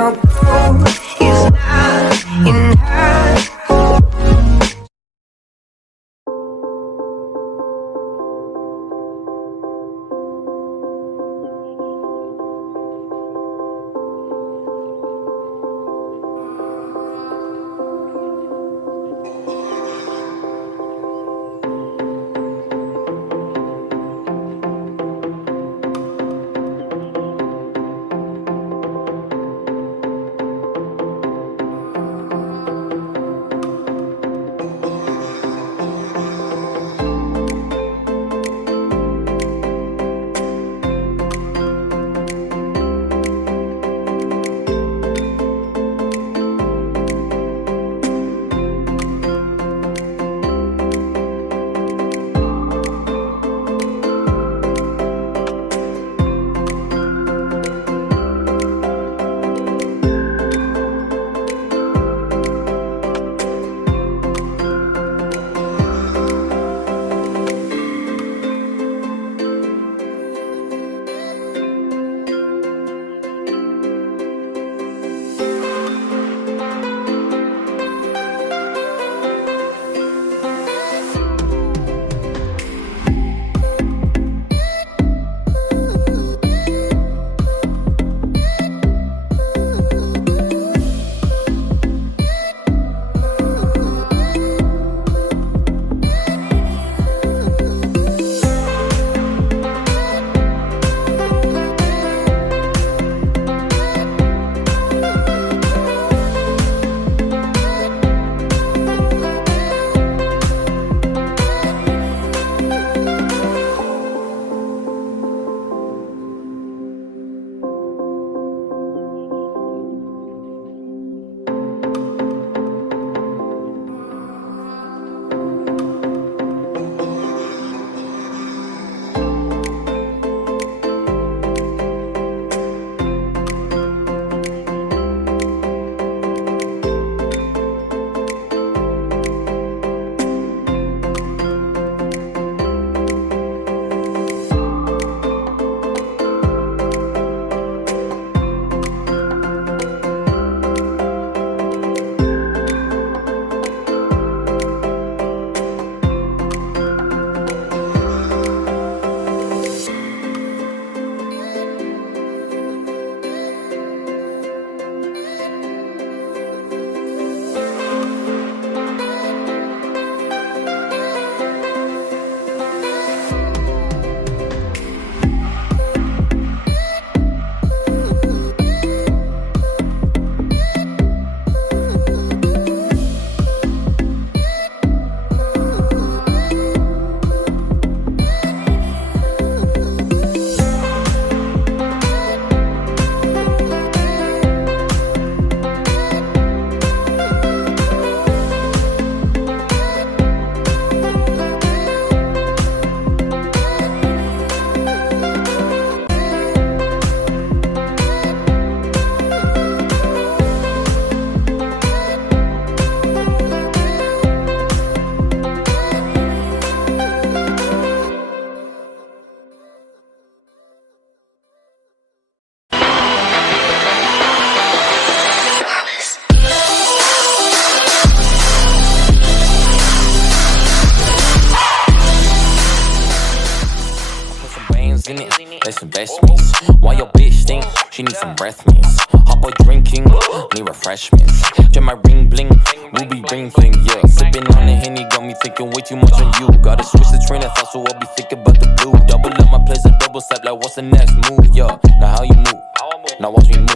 your proof is not in her. Let's investments. Why your bitch think she needs some breath mints? Hot boy drinking, need refreshments. Check my ring bling, ruby ring fling, yeah. Sipping on the Henny got me thinking way too much on you. Gotta switch the train of thought, so I'll be thinking about the blue. Double up my place, a double step, like what's the next move, yeah. Now how you move? Now watch me move.